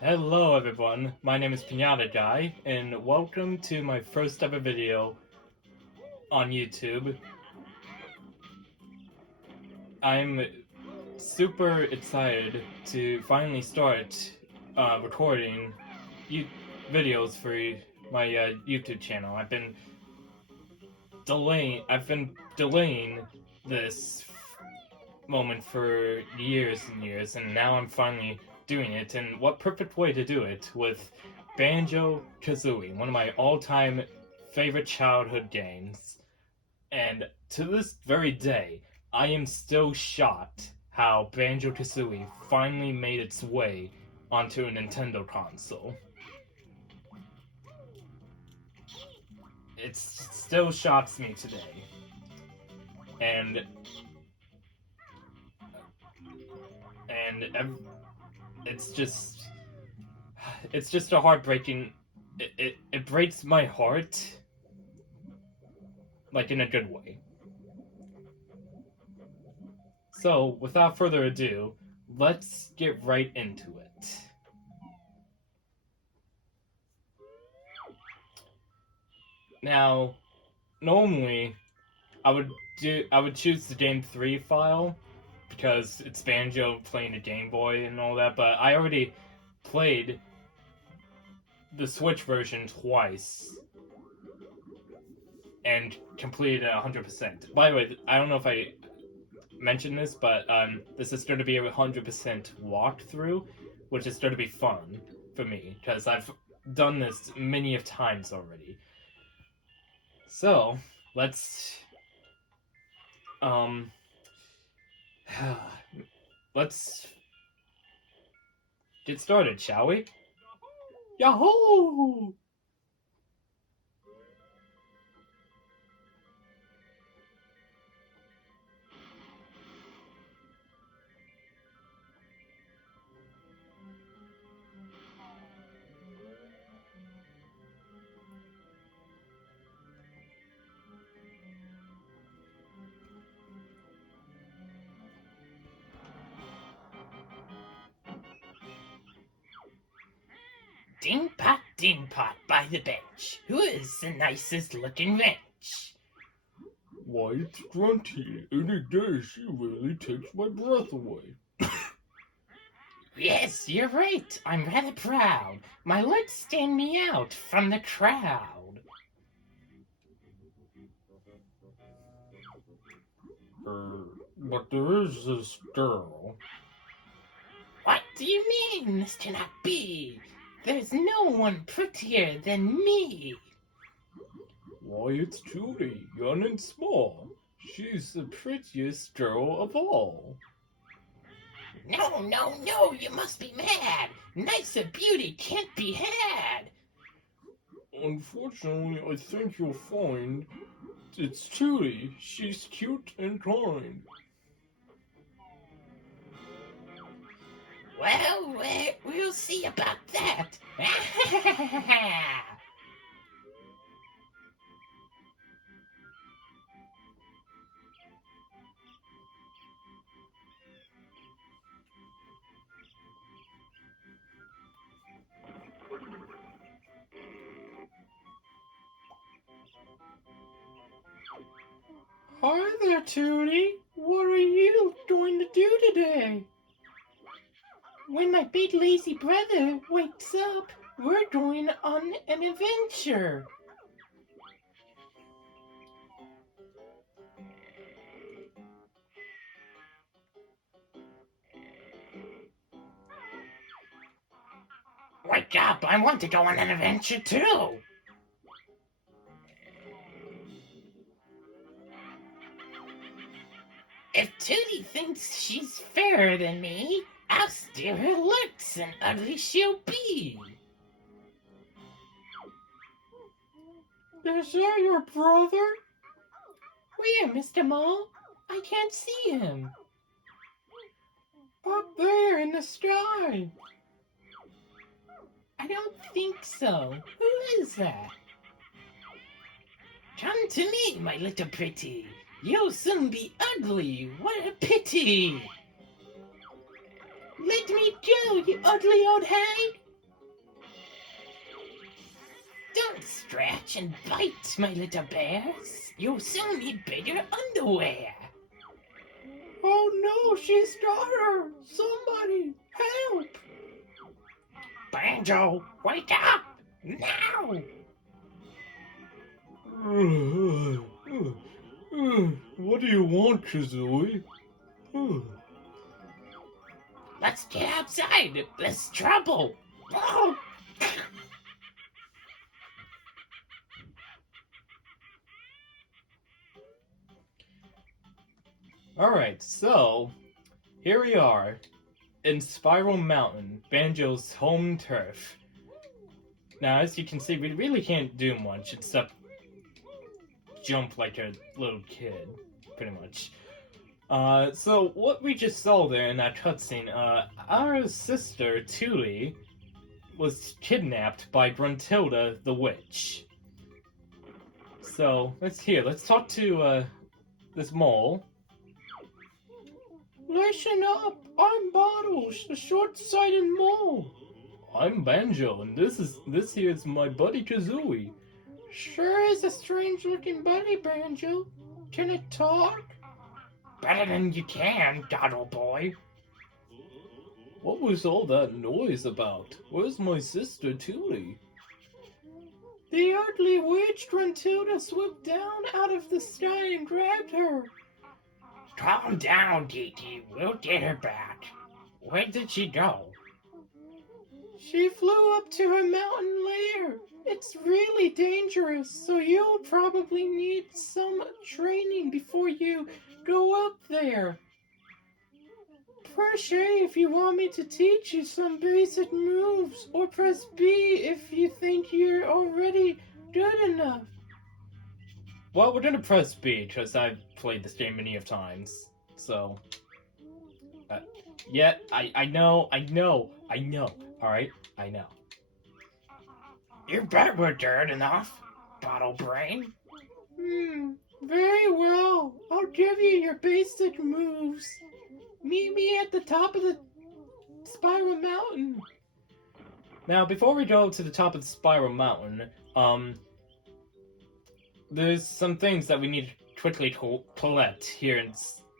Hello everyone, my name is Pinata Guy, and welcome to my first ever video on YouTube. I'm super excited to finally start recording videos for my YouTube channel. I've been delaying this moment for years and years, and now I'm finally doing it. And what perfect way to do it with Banjo-Kazooie, one of my all-time favorite childhood games. And to this very day, I am still shocked how Banjo-Kazooie finally made its way onto a Nintendo console. It still shocks me today. And it's just a heartbreaking. It breaks my heart, like in a good way. So, without further ado, let's get right into it. Now, normally, I would choose the Game 3 file because it's Banjo playing the Game Boy and all that, but I already played the Switch version twice and completed it 100%. By the way, I don't know if I mentioned this, but this is going to be a 100% walkthrough, which is going to be fun for me because I've done this many of times already. So let's let's get started, shall we? Yahoo! Ding pot by the bench. Who is the nicest looking wench? Why, it's Grunty. Any day she really takes my breath away. Yes, you're right. I'm rather proud. My looks stand me out from the crowd. But there is this girl. What do you mean this cannot be? There's no one prettier than me. Why, it's Judy, young and small. She's the prettiest girl of all. No, you must be mad. Nicer beauty can't be had. Unfortunately, I think you'll find it's Judy. She's cute and kind. Well, we'll see about that. Hi there, Tootie. What are you going to do today? When my big lazy brother wakes up, we're going on an adventure. Wake up, I want to go on an adventure too. If Tootie thinks she's fairer than me, I'll steal her looks and ugly she'll be. Is that your brother? Where, Mr. Mole? I can't see him. Up there in the sky. I don't think so. Who is that? Come to me, my little pretty. You'll soon be ugly. What a pity. Let me go, you ugly old hag! Don't scratch and bite, my little bears. You'll soon need bigger underwear. Oh no, she's got her! Somebody, help! Banjo, wake up! Now! What do you want, Kazooie? Let's get outside! There's trouble! Oh. Alright, so here we are in Spiral Mountain, Banjo's home turf. Now, as you can see, we really can't do much except jump like a little kid, pretty much. So what we just saw there in that cutscene, our sister, Tuli, was kidnapped by Gruntilda the Witch. So, let's talk to, this mole. Listen up! I'm Bottles, the short-sighted mole. I'm Banjo, and this here is my buddy Kazooie. Sure is a strange-looking buddy, Banjo. Can it talk? Better than you can, Doddle boy. What was all that noise about? Where's my sister Tuli? The ugly witch Gruntilda swooped down out of the sky and grabbed her. Calm down, Kiki. We'll get her back. Where did she go? She flew up to her mountain lair. It's really dangerous, so you'll probably need some training before you go up there. Press A if you want me to teach you some basic moves, or press B if you think you're already good enough. Well, we're gonna press B, because I've played this game many of times, so... yeah, I know, alright? I know. You bet we're good enough, Bottle Brain. Very well. I'll give you your basic moves. Meet me at the top of the Spiral Mountain. Now, before we go to the top of the Spiral Mountain, there's some things that we need to quickly collect here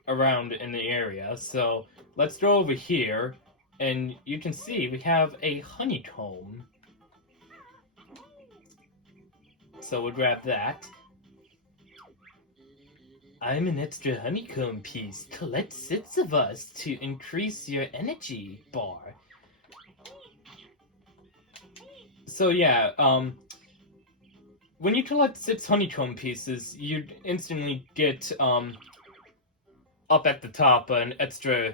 around in the area. So let's go over here, and you can see we have a honeycomb. So we'll grab that. I'm an extra honeycomb piece. Collect 6 of us to increase your energy bar. So yeah, when you collect 6 honeycomb pieces, you instantly get, up at the top, an extra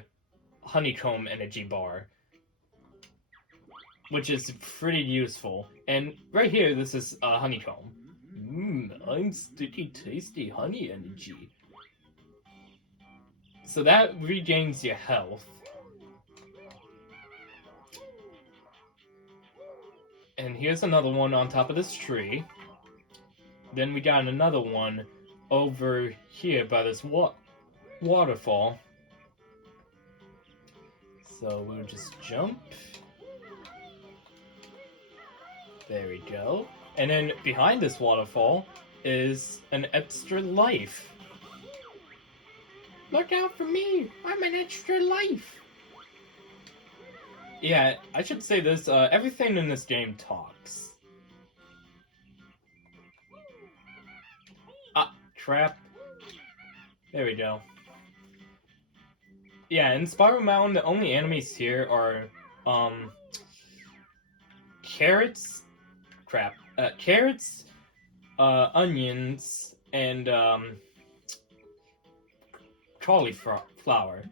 honeycomb energy bar. Which is pretty useful. And right here, this is a honeycomb. I'm sticky, tasty honey energy. So that regains your health. And here's another one on top of this tree. Then we got another one over here by this waterfall. So we'll just jump. There we go. And then behind this waterfall is an extra life. Look out for me! I'm an extra life! Yeah, I should say this, everything in this game talks. Ah, crap. There we go. Yeah, in Spiral Mountain, the only enemies here are, carrots, onions, and, cauliflower.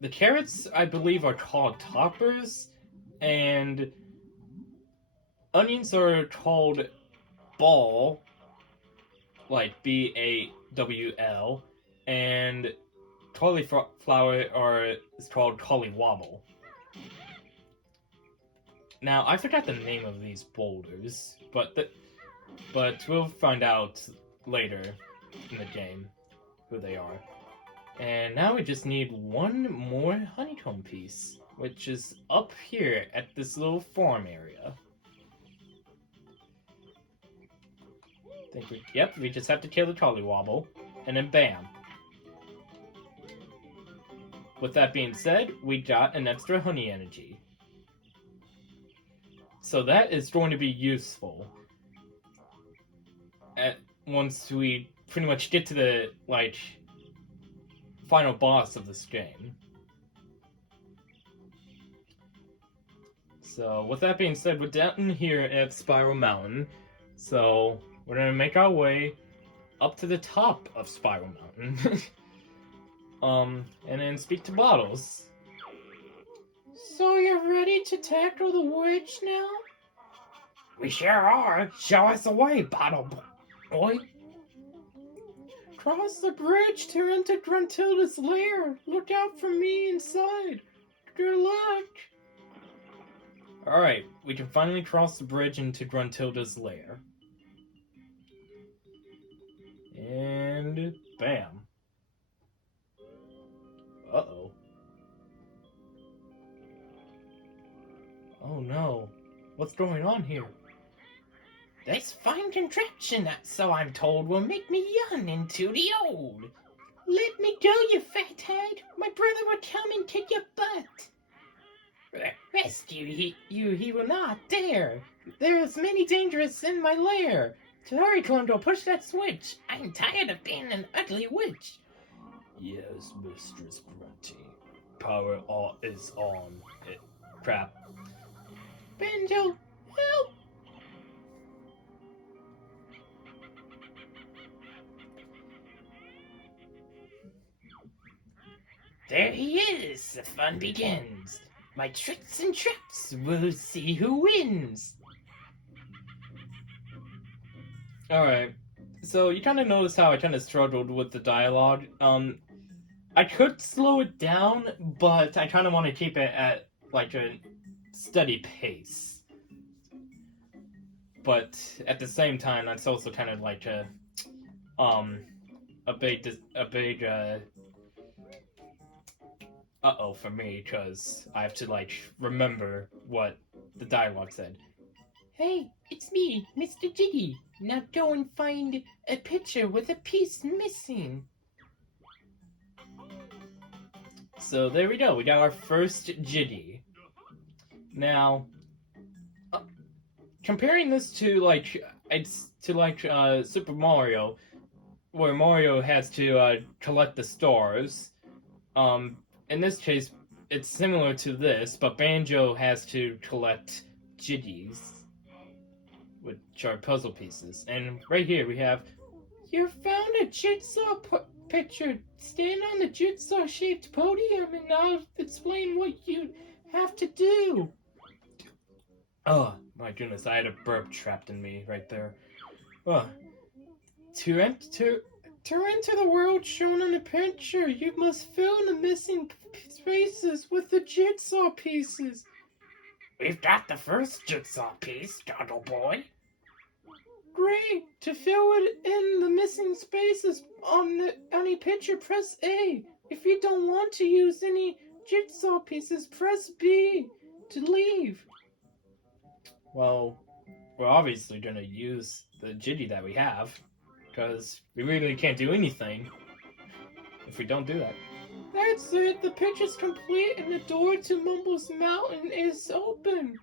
The carrots, I believe, are called toppers, and onions are called ball, like B-A-W-L, and cauliflower is called collywobble. Now, I forgot the name of these boulders, but we'll find out later in the game who they are. And now we just need one more honeycomb piece, which is up here at this little farm area. Yep, we just have to kill the Tollywobble, and then bam. With that being said, we got an extra honey energy. So that is going to be useful once we pretty much get to the, like, final boss of this game. So, with that being said, we're down here at Spiral Mountain, so we're gonna make our way up to the top of Spiral Mountain. And then speak to Bottles. So you're ready to tackle the witch now? We sure are. Show us the way, Bottle Boy. Cross the bridge to enter Gruntilda's lair. Look out for me inside. Good luck. Alright, we can finally cross the bridge into Gruntilda's lair. And bam. Uh-oh. Oh no. What's going on here? This fine contraption, so I'm told, will make me young into the old. Let me go, you fathead. My brother will come and kick your butt. Rescue he will not dare. There is many dangers in my lair. Hurry, Clundo, push that switch. I'm tired of being an ugly witch. Yes, Mistress Grunty. Power is on. Crap. Banjo, help! There he is. The fun begins. My tricks and traps. We'll see who wins. Alright. So you kind of notice how I kind of struggled with the dialogue. I could slow it down, but I kind of want to keep it at like a steady pace. But at the same time, that's also kind of like a big uh-oh for me, because I have to like remember what the dialogue said. Hey, it's me, Mr. Jiggy. Now go and find a picture with a piece missing. So there we go. We got our first Jiggy. Now, comparing this to Super Mario, where Mario has to collect the stars. In this case, it's similar to this, but Banjo has to collect Jiggies, which are puzzle pieces. And right here we have, you found a jigsaw picture. Stand on the jigsaw-shaped podium and I'll explain what you have to do. oh my goodness, I had a burp trapped in me right there. To enter the world shown on the picture, you must fill in the missing spaces with the jigsaw pieces. We've got the first jigsaw piece, Doddle Boy. Great! To fill it in the missing spaces on any picture, press A. If you don't want to use any jigsaw pieces, press B to leave. Well, we're obviously gonna use the Jiggy that we have, because we really can't do anything if we don't do that. That's it. The picture's complete and the door to Mumble's Mountain is open.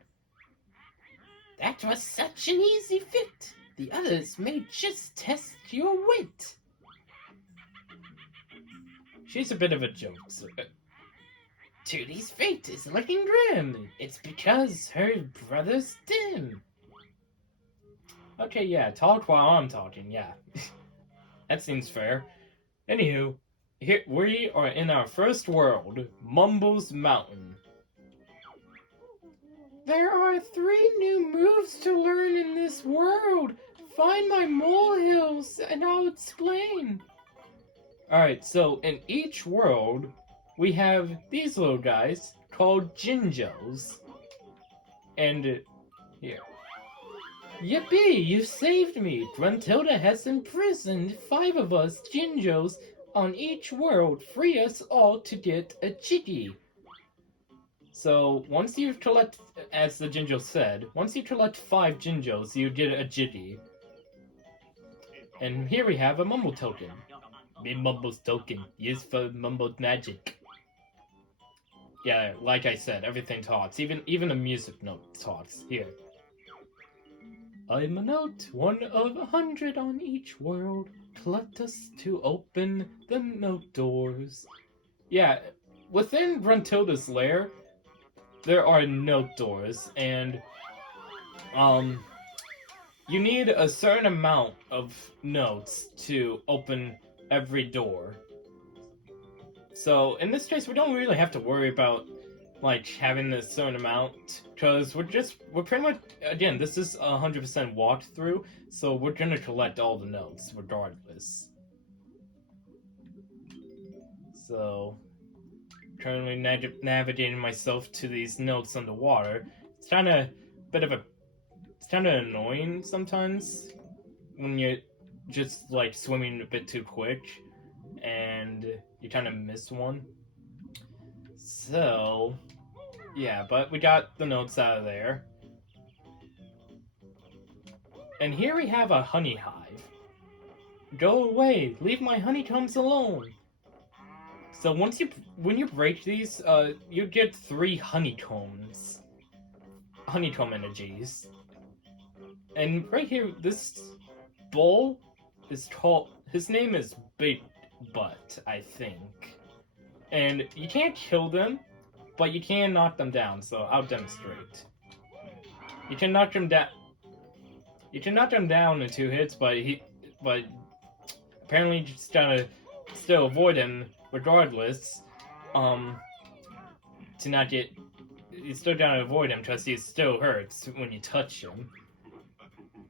That was such an easy fit. The others may just test your wit. She's a bit of a joke. So, Tootie's fate is looking grim. It's because her brother's dim. Okay, yeah, talk while I'm talking, yeah. That seems fair. Anywho, here we are in our first world, Mumble's Mountain. There are 3 new moves to learn in this world. Find my molehills and I'll explain. Alright, so in each world, we have these little guys called Jinjos. And here. Yippee, you saved me. Gruntilda has imprisoned 5 of us Jinjos on each world free us all to get a jiggy. So once you collect, as the Jinjo said, once you collect 5 Jinjos, you get a jiggy. And here we have a Mumble token. Me Mumble's token, used for Mumble magic. Yeah, like I said, everything talks. Even a music note talks. Here. I'm a note, one of 100 on each world. Collect us to open the note doors. Yeah, within Gruntilda's lair, there are note doors, and you need a certain amount of notes to open every door. So in this case, we don't really have to worry about like having this certain amount, because we're pretty much, again, this is 100% walkthrough, so we're gonna collect all the notes regardless. So currently navigating myself to these notes underwater. It's kind of annoying sometimes when you're just like swimming a bit too quick and you kind of miss one. So yeah, but we got the notes out of there. And here we have a honey hive. Go away, leave my honeycombs alone. So when you break these, you get 3 honeycombs. Honeycomb energies. And right here, this bull is called, his name is Big Butt, I think. And you can't kill them, but you can knock them down, so I'll demonstrate. You can knock them down. You can knock them down in 2 hits, but apparently you just gotta still avoid him regardless. To not get, you still gotta avoid him because he still hurts when you touch him.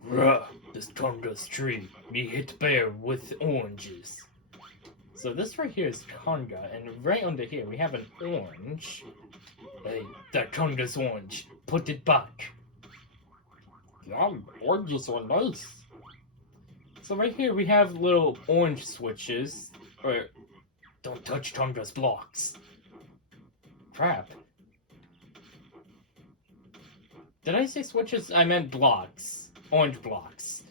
Ruh, this Conga's tree, me hit bear with oranges. So this right here is Conga, and right under here we have an orange. Hey, that Conga's orange. Put it back. Yum, oranges are nice. So right here we have little orange switches. Or, don't touch Conga's blocks. Crap. Did I say switches? I meant blocks. Orange blocks.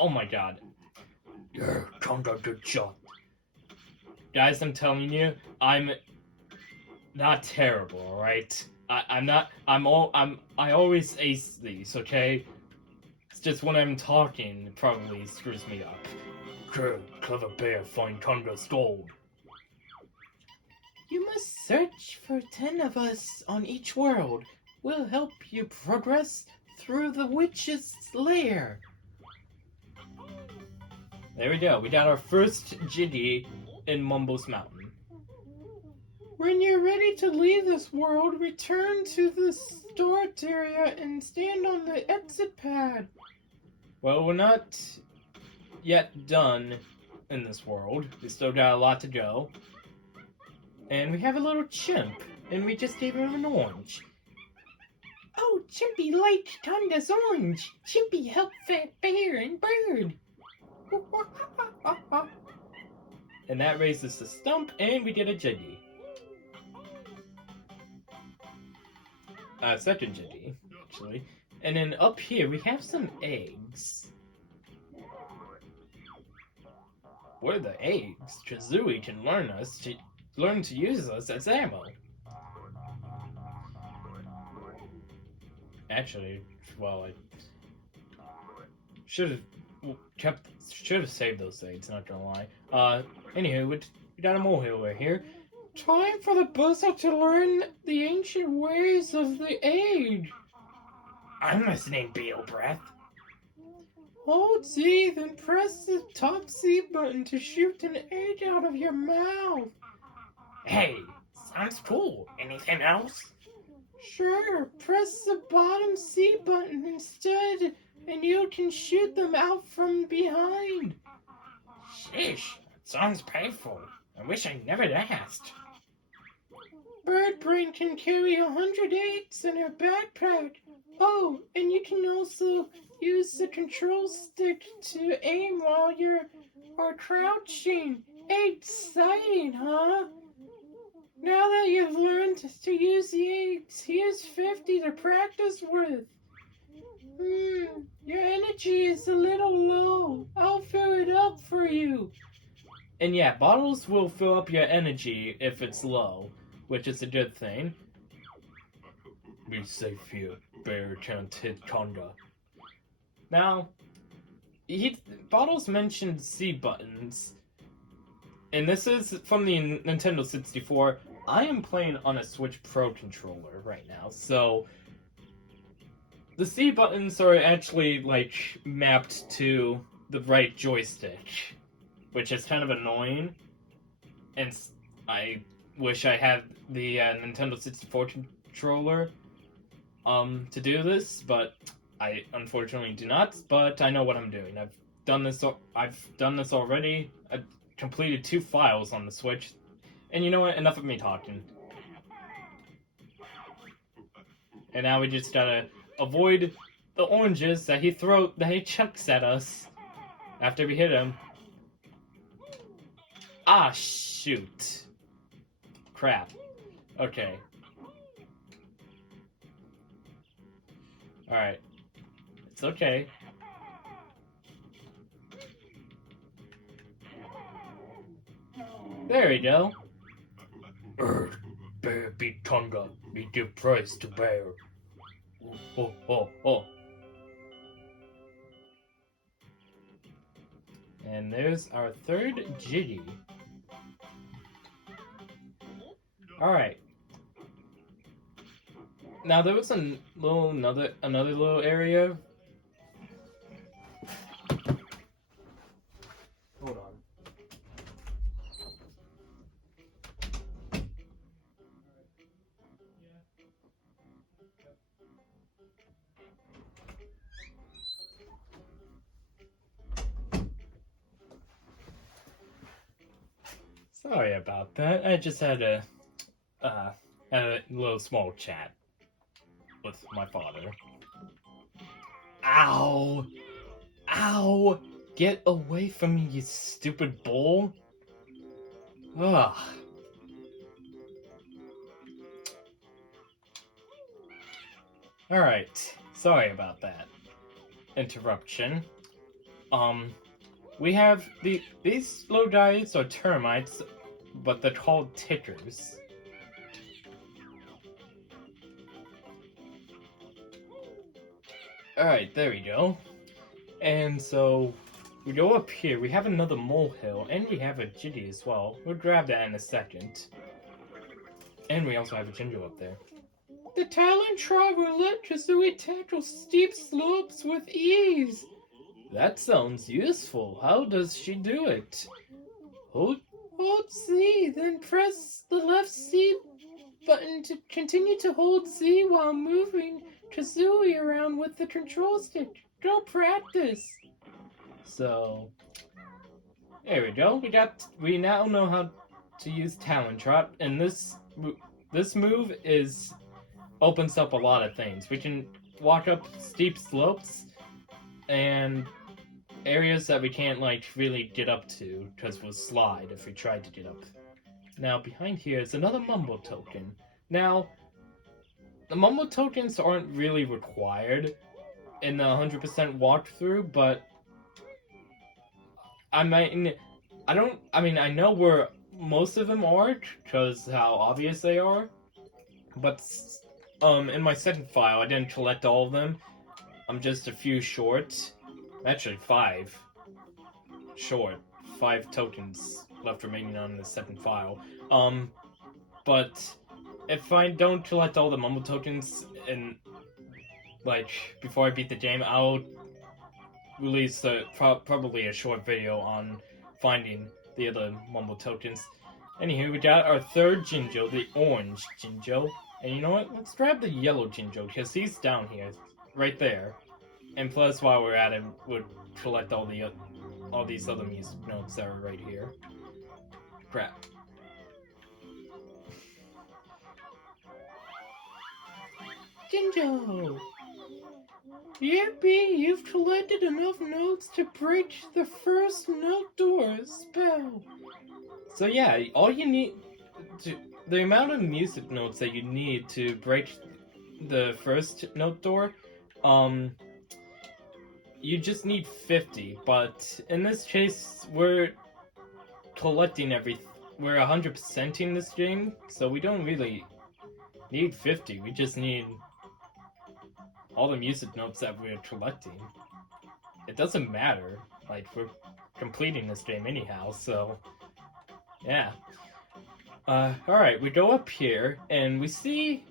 Oh my god. Yeah, Conga, good shot. Guys, I'm telling you, I'm not terrible, alright? I always ace these, okay? It's just when I'm talking, it probably screws me up. Good, clever bear, find Conga's gold. You must search for 10 of us on each world. We'll help you progress through the witch's lair. There we go. We got our first Jiggy in Mumbo's Mountain. When you're ready to leave this world, return to the storage area and stand on the exit pad. Well, we're not yet done in this world. We still got a lot to go. And we have a little chimp, and we just gave him an orange. Oh, Chimpy liked Conga's orange. Chimpy helped Fat Bear and Bird. And that raises the stump, and we get a Jiggy. Second Jiggy, actually. And then up here, we have some eggs. What are the eggs? Kazooie can learn to use us as ammo. Actually, well, I should have saved those eggs, not gonna lie. Anywho, we got a molehill right here. Time for the buzzer to learn the ancient ways of the age. I'm listening, Beetle Breath. Hold Z, then press the top C button to shoot an egg out of your mouth. Hey, sounds cool. Anything else? Sure, press the bottom C button instead, and you can shoot them out from behind. Sheesh, sounds painful. I wish I never asked. Bird Brain can carry 100 eggs in her backpack. Oh, and you can also use the control stick to aim while you are crouching. Exciting, huh? Now that you've learned to use the 8, here's 50 to practice with. Your energy is a little low. I'll fill it up for you. And yeah, bottles will fill up your energy if it's low, which is a good thing. Be safe here, bear can't hit Conga. Now, Bottles mentioned C buttons, and this is from the Nintendo 64. I am playing on a Switch Pro controller right now, so the C buttons are actually like mapped to the right joystick, which is kind of annoying. And I wish I had the Nintendo 64 controller to do this, but I unfortunately do not. But I know what I'm doing. I've done this already. I've completed 2 files on the Switch. And you know what? Enough of me talking. And now we just gotta avoid the oranges that he chucks at us after we hit him. Ah, shoot. Crap. Okay. Alright. It's okay. There we go. Bear beat Conga. We give prize to bear. Oh, oh, oh. And there's our third Jiggy. Alright. Now there was another little area. Hold on. Sorry about that. I just had a little small chat with my father. Ow! Ow! Get away from me, you stupid bull! Ugh. Alright, sorry about that interruption. We have these little guys are termites, but they're called tickers. Alright, there we go. And so, we go up here, we have another molehill, and we have a Jitty as well. We'll grab that in a second. And we also have a Jinjo up there. The Talon Tribe will let Kazooie tackle steep slopes with ease. That sounds useful. How does she do it? Hold Z, then press the left C button to continue to hold Z while moving Kazooie around with the control stick. Go practice. So, there we go. We now know how to use Talon Trot, and this move opens up a lot of things. We can walk up steep slopes and areas that we can't really get up to because we'll slide if we tried to get up. Now behind here is another Mumbo token. Now the Mumbo tokens aren't really required in the 100% walkthrough, but I know where most of them are because how obvious they are, but in my second file I didn't collect all of them. I'm just a few short. Actually, 5 short. 5 tokens left remaining on the second file. But if I don't collect all the Mumbo tokens in, before I beat the game, I'll release probably a short video on finding the other Mumbo tokens. Anywho, we got our third Jinjo, the orange Jinjo. And you know what? Let's grab the yellow Jinjo, because he's down here. Right there. And plus, while we're at it, we'll collect all these other music notes that are right here. Crap. Jinjo! Yippee, you've collected enough notes to break the first note door spell. So yeah, all you need to the amount of music notes that you need to break the first note door, you just need 50. But in this case, we're collecting we're 100%ing this game, so we don't really need 50. We just need all the music notes that we're collecting. It doesn't matter. Like, we're completing this game anyhow, so yeah. Alright, we go up here, and we see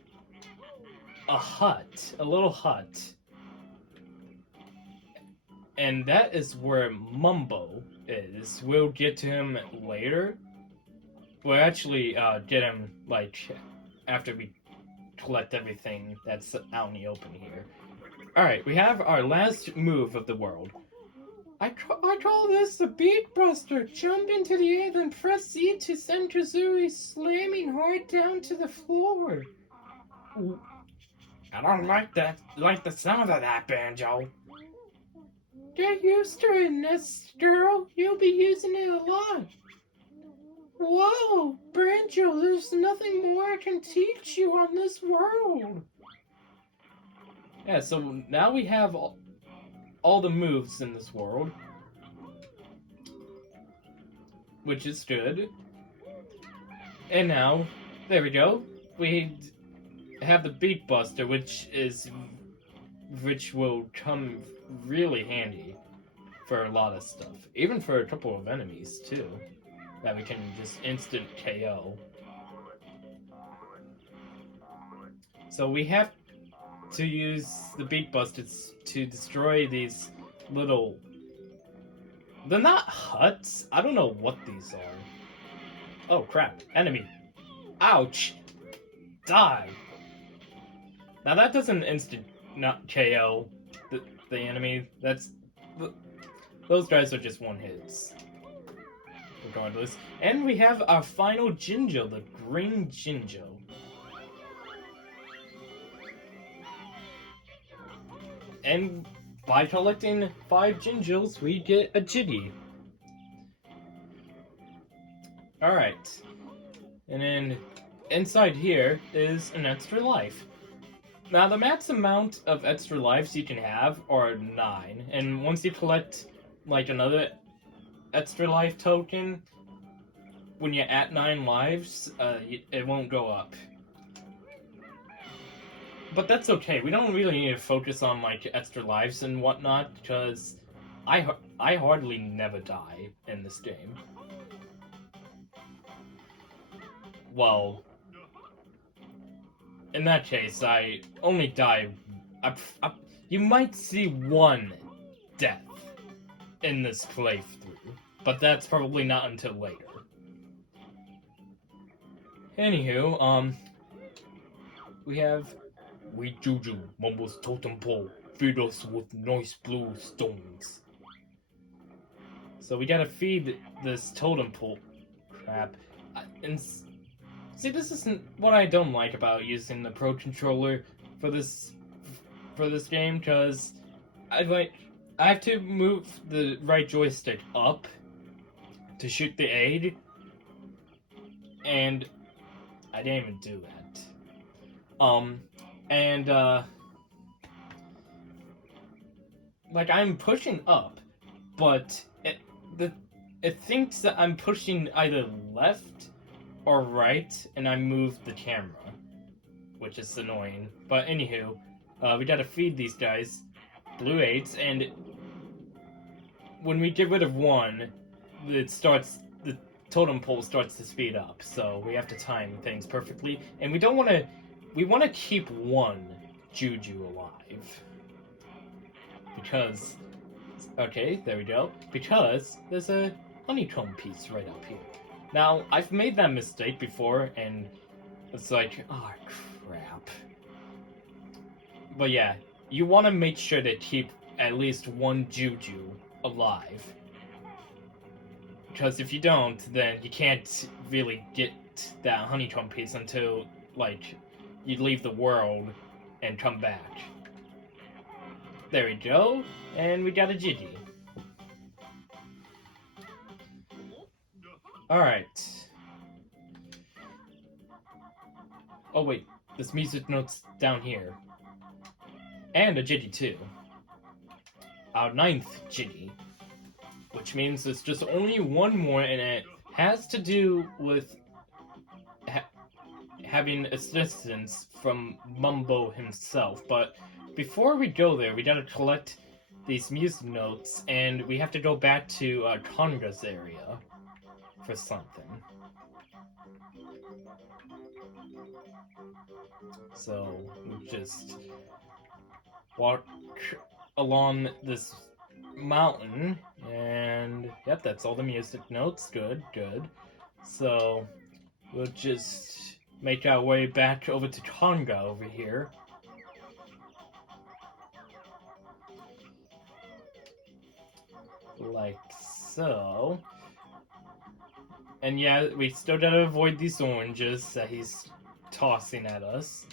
a hut, a little hut. And that is where Mumbo is. We'll get to him later. We'll actually get him, like, after we collect everything that's out in the open here. Alright, we have our last move of the world. I call this the Beat Buster. Jump into the air, then press Z to send Kazooie slamming hard down to the floor. I don't like the sound of that, Banjo. Get used to it, Nest Girl. You'll be using it a lot. Whoa, Banjo, there's nothing more I can teach you on this world. Yeah, so now we have all the moves in this world, which is good. And now, there we go. We have the Beat Buster, which will come really handy for a lot of stuff, even for a couple of enemies too, that we can just instant KO. So we have to use the Beat Busters to destroy these little... They're not huts. I don't know what these are. Oh crap, enemy. Ouch. Die. Now that doesn't instant not KO the enemy. Those guys are just one hits. Regardless. And we have our final Jinjo, the green Jinjo. And by collecting 5 Jinjos, we get a Jitty. Alright. And then inside here is an extra life. Now the max amount of extra lives you can have are 9. And once you collect like another extra life token, when you're at 9 lives, it won't go up. But that's okay. We don't really need to focus on like extra lives and whatnot, because I hardly never die in this game. Well, in that case, I only die. You might see one death in this playthrough, but that's probably not until later. Anywho, we Juju, Mumbo's totem pole, feed us with nice blue stones. So we gotta feed this totem pole. Crap. And see, this isn't what I don't like about using the Pro Controller for this game, because I have to move the right joystick up to shoot the aid, and I didn't even do that. Like, I'm pushing up, but it thinks that I'm pushing either left or right, and I move the camera, which is annoying. But anywho, we gotta feed these guys blue 8s, and when we get rid of one, the totem pole starts to speed up, so we have to time things perfectly, and we want to keep one Juju alive. Because, okay, there we go. Because there's a honeycomb piece right up here. Now, I've made that mistake before, and it's like, oh crap. But yeah, you want to make sure to keep at least one Juju alive. Because if you don't, then you can't really get that honeycomb piece until, like, you leave the world and come back. There we go, and we got a Gigi. Alright. Oh wait, this music note's down here. And a Jitty too. Our 9th Jitty. Which means there's just only one more, and it has to do with having assistance from Mumbo himself. But before we go there, we gotta collect these music notes, and we have to go back to Conga's area for something. So we just walk along this mountain, and yep, that's all the music notes. Good, good. So we'll just make our way back over to Conga over here. Like so. And yeah, we still gotta avoid these oranges that he's tossing at us.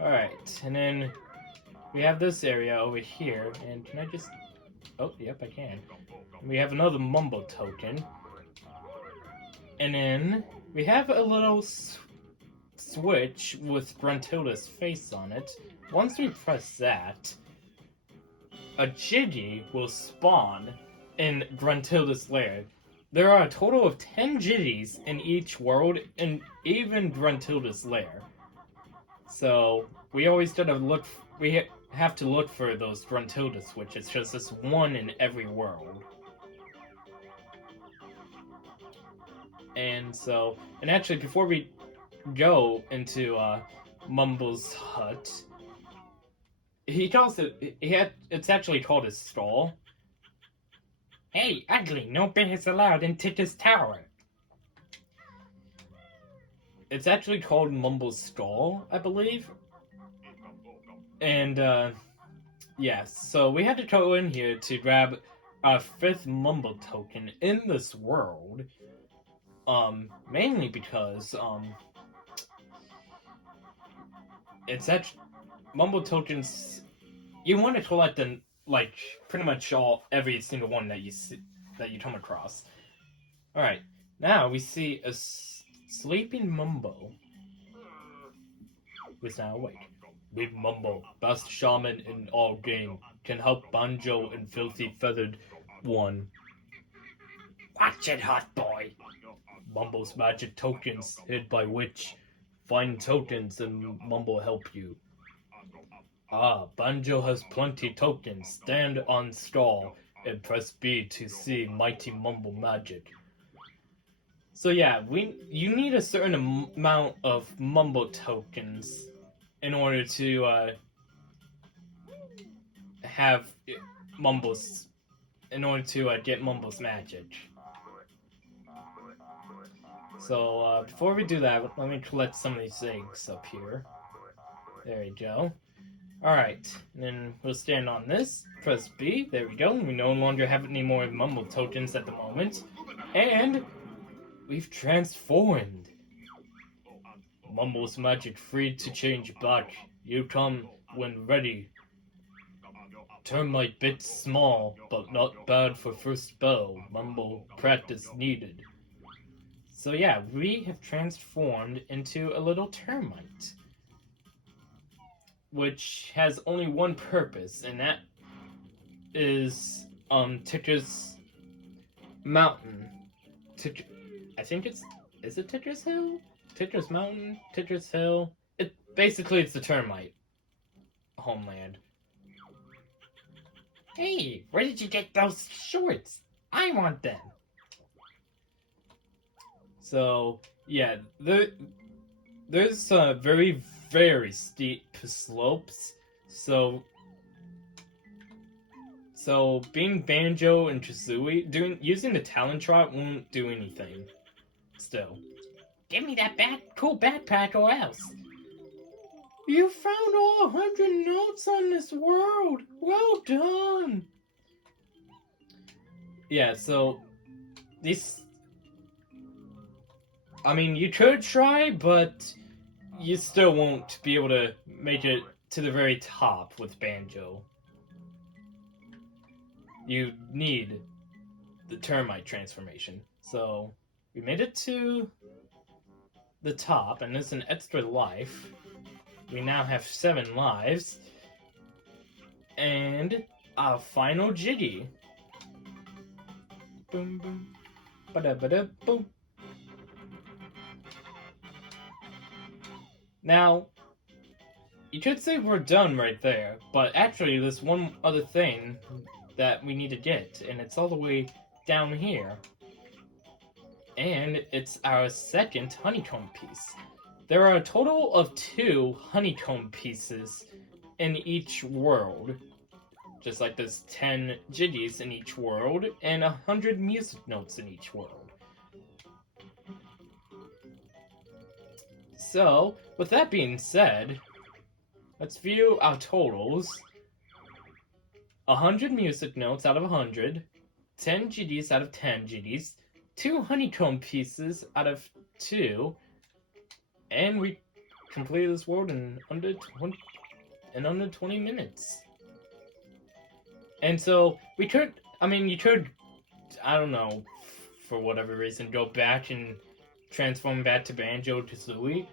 Alright, and then we have this area over here, and can I just... Oh, yep, I can. We have another Mumbo token. And then we have a little switch with Gruntilda's face on it. Once we press that, a Jitty will spawn in Gruntilda's lair. There are a total of 10 Jitties in each world, and even Gruntilda's lair. So we always gotta look. We have to look for those Gruntilda switches. Just this one in every world. And so, and actually, before we go into Mumble's hut, he calls it. It's actually called his stall. Hey, ugly! No bears allowed in Titter's tower. It's actually called Mumble's stall, I believe. And yeah, so we had to go in here to grab our 5th Mumble token in this world. Mainly because it's actually Mumble tokens. You want to collect them, like, pretty much every single one that you see, that you come across. All right, now we see a sleeping Mumbo who's now awake. Big Mumbo, best shaman in all game, can help Banjo and Filthy Feathered One. Watch it, hot boy. Mumbo's magic tokens hid by witch. Find tokens and Mumbo help you. Ah, Banjo has plenty tokens. Stand on stall and press B to see mighty Mumbo magic. So yeah, you need a certain amount of Mumbo tokens in order to have Mumbo's, in order to get Mumbo's magic. So before we do that, let me collect some of these eggs up here. There we go. Alright, then we'll stand on this, press B, there we go. We no longer have any more Mumbo tokens at the moment. And we've transformed. Mumbo's magic free to change back. You come when ready. Termite bit small, but not bad for first spell. Mumbo practice needed. So yeah, we have transformed into a little termite. Which has only one purpose, and that is Ticker's Mountain. I think is it Ticker's Hill? Ticker's Mountain? Ticker's Hill? Basically it's the termite homeland. Hey, where did you get those shorts? I want them. So yeah, there's very, very steep slopes. So being Banjo and Kazooie, using the talent trot won't do anything. Still. Give me that cool backpack or else. You found all 100 notes on this world. Well done. Yeah, so these. I mean, you could try, but you still won't be able to make it to the very top with Banjo. you need the termite transformation. So we made it to the top, and there's an extra life. We now have 7 lives. And our final Jiggy. Boom, boom. Ba-da-ba-da, boom. Now, you could say we're done right there, but actually there's one other thing that we need to get, and it's all the way down here. And it's our second honeycomb piece. There are a total of 2 honeycomb pieces in each world. Just like there's 10 Jiggies in each world, and 100 music notes in each world. So, with that being said, let's view our totals. 100 music notes out of 100, 10 GDs out of 10 GDs, 2 honeycomb pieces out of 2, and we completed this world in under 20 minutes. And so we could, you could, I don't know, for whatever reason, go back and transform back to Banjo-Kazooie,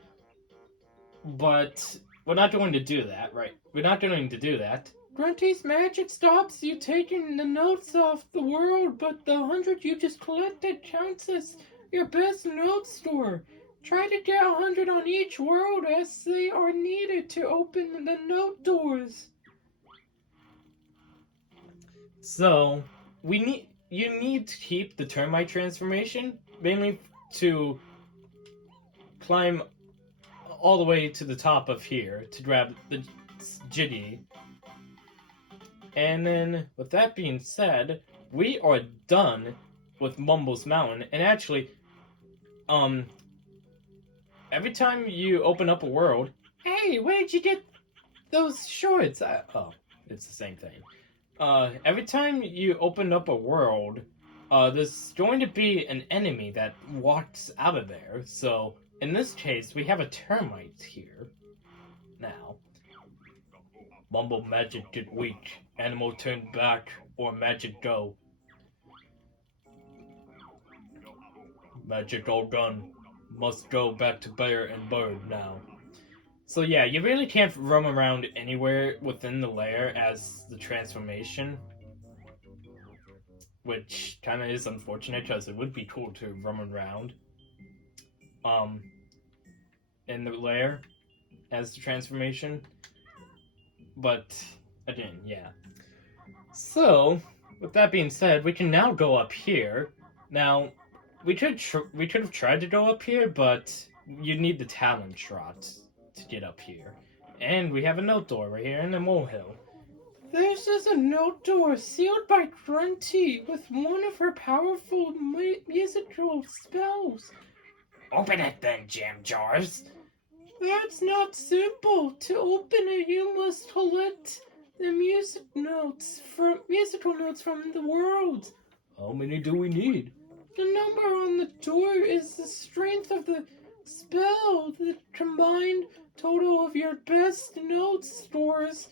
but we're not going to do that, right? We're not going to do that. Grunty's magic stops you taking the notes off the world, but the 100 you just collected counts as your best note store. Try to get 100 on each world as they are needed to open the note doors. So, you need to keep the termite transformation, mainly to climb all the way to the top of here to grab the Jiggy. And then, with that being said, we are done with Mumble's Mountain. And actually, every time you open up a world, hey, where'd you get those shorts? Oh, it's the same thing. Every time you open up a world, there's going to be an enemy that walks out of there. So, in this case, we have a termite here. Now, Mumble magic get weak. Animal turn back, or magic go. Magic all done. Must go back to bear and bird now. So yeah, you really can't roam around anywhere within the lair as the transformation. Which kind of is unfortunate, because it would be cool to roam around in the lair as the transformation. But, again, yeah. So, with that being said, we can now go up here. Now, we could have tried to go up here, but you need the talent shot to get up here. And we have a note door right here in the molehill. This is a note door sealed by Grunty with one of her powerful musical spells. Open it then, Jam Jars. That's not simple. To open it, you must collect the musical notes from the world. How many do we need? The number on the door is the strength of the spell. The combined total of your best note stores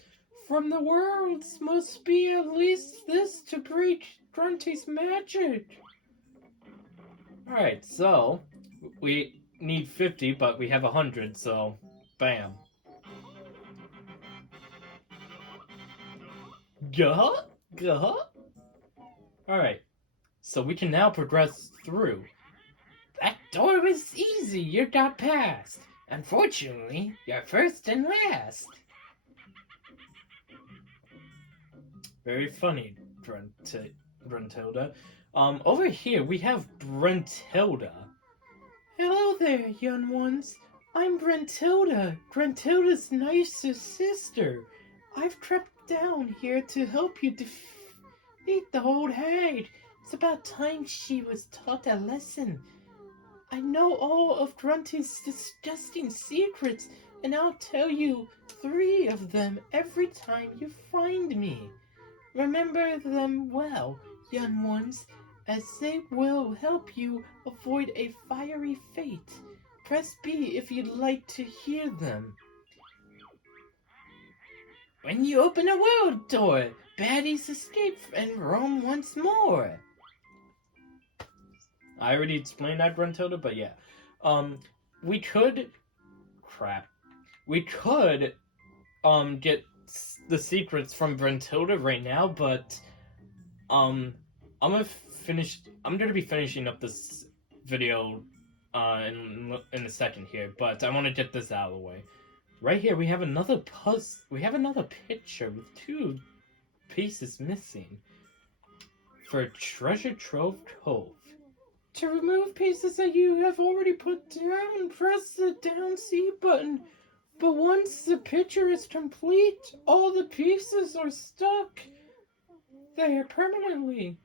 from the worlds must be at least this to break Grunty's magic. Alright, so we need 50, but we have 100, so bam. Gah. Alright, so we can now progress through. That door was easy, you got past. Unfortunately, you're first and last. Very funny, Bruntilda. Over here we have Bruntilda. Hello there, young ones. I'm Bruntilda, Gruntilda's nicest sister. I've crept down here to help you defeat the old hag. It's about time she was taught a lesson. I know all of Grunty's disgusting secrets, and I'll tell you 3 of them every time you find me. Remember them well, young ones, as they will help you avoid a fiery fate. Press B if you'd like to hear them. When you open a world door, baddies escape and roam once more. I already explained that, Gruntilda, but yeah. We could... Crap. We could, get the secrets from Gruntilda right now, but, I'm gonna be finishing up this video, in a second here, but I want to get this out of the way. Right here, we have another picture with 2 pieces missing for Treasure Trove Cove. To remove pieces that you have already put down, press the down C button. But once the picture is complete, all the pieces are stuck there permanently.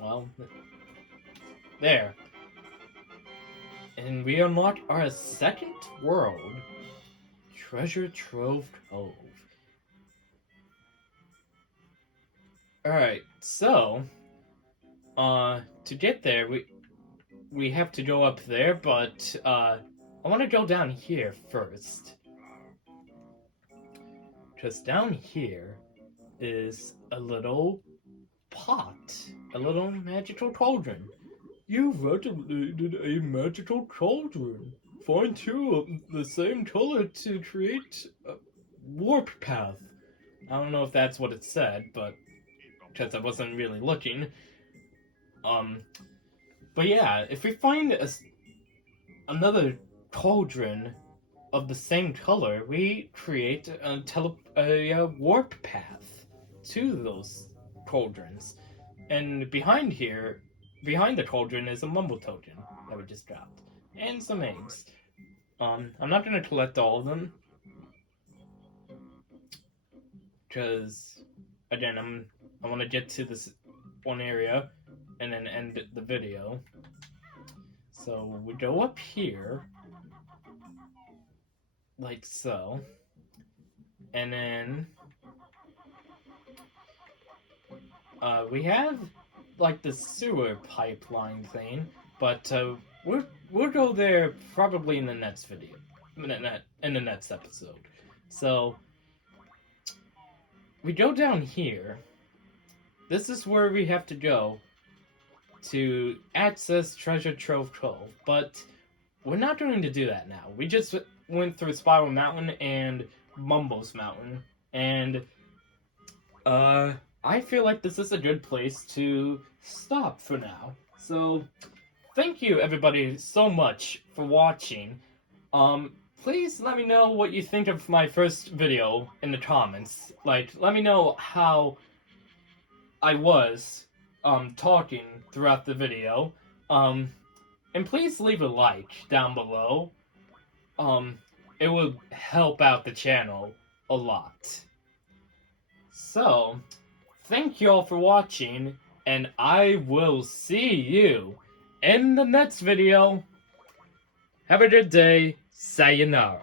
Well, there. And we unlock our second world, Treasure Trove Cove. Alright, so, to get there, we have to go up there, but, I want to go down here first. Because down here is a little pot, a little magical cauldron. You've activated a magical cauldron. Find 2 of the same color to create a warp path. I don't know if that's what it said, but because I wasn't really looking. But yeah, if we find another cauldron of the same color, we create a warp path to those cauldrons. And behind the cauldron is a mumble token that we just dropped. And some eggs. I'm not gonna collect all of them. Because, again, I want to get to this one area and then end the video. So we go up here, like so, and then we have like the sewer pipeline thing, but we'll go there probably in the next video, in the next episode. So we go down here. This is where we have to go to access Treasure Trove Cove, but we're not going to do that now. We just went through Spiral Mountain and Mumbles Mountain, and I feel like this is a good place to stop for now. So, thank you everybody so much for watching. Please let me know what you think of my first video in the comments. Like, let me know how I was talking throughout the video. And please leave a like down below. It will help out the channel a lot. So, thank you all for watching, and I will see you in the next video. Have a good day. Sayonara.